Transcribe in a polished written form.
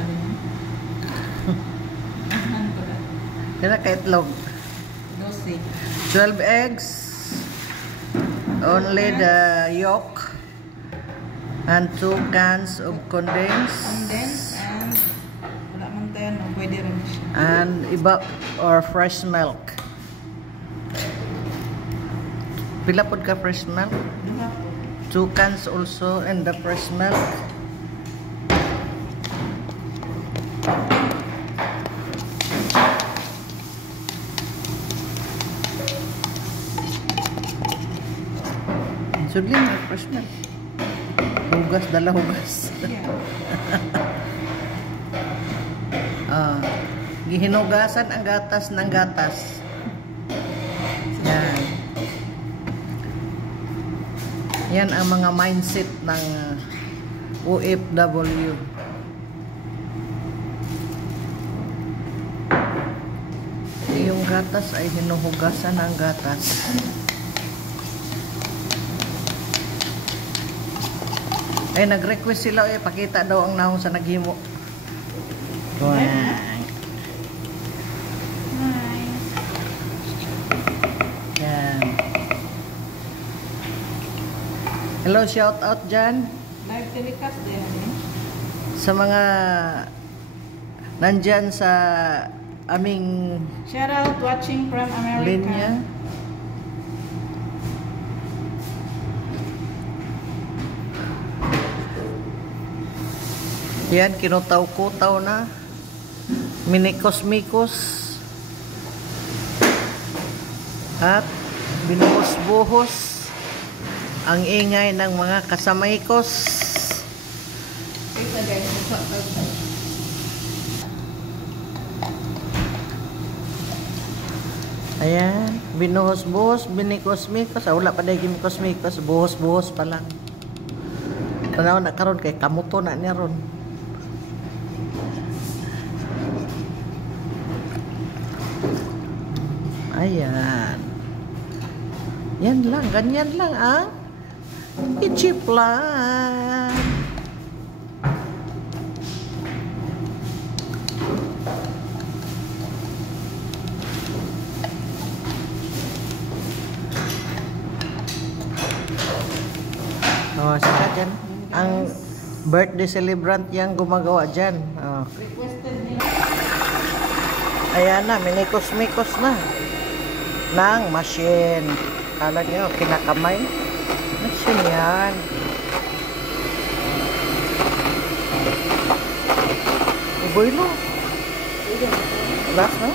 ano yun. Ano ko na? Kaya kaitlog. 12 eggs. Only the yolk. And 2 cans of condensed. Condensed and wala man tayo, no? Pwede rin siya. And iba or fresh milk. Pila pod ka fresh milk? 2 cans also and the fresh milk. Sudlin na fresh milk. Hugas, dala hugas. Gihinugasan ang gatas ng gatas. Yan. Yan ang mga mindset ng OFW. Yung gatas ay hinuhugasan ang gatas. Ay, nag-request sila, pakita daw ang nahong sa naghimo. Wow. Yan. Hello, shout out dyan. Live telecast din. Sa mga nandyan sa aming shout out watching from America. linya. Yan, kinutaw-kutaw na. Minikos-mikos. At binuhos-buhos ang ingay ng mga kasamaykos. Ayan, binuhos-buhos, binikos-mikos. Wala pa dahil kimikos-mikos, buhos-buhos pa lang. Tanaw na karon kay kamuto na niya ron. Ayan. Yan lang, ganyan lang ang ichiplan. Oh, saka dyan. Ang birthday celebrant yang gumagawa dyan. Oh. Ayan na, minikos-mikos na. Ng machine. Kala nyo, kinakamay. Machine yan. Uboy no. Last no?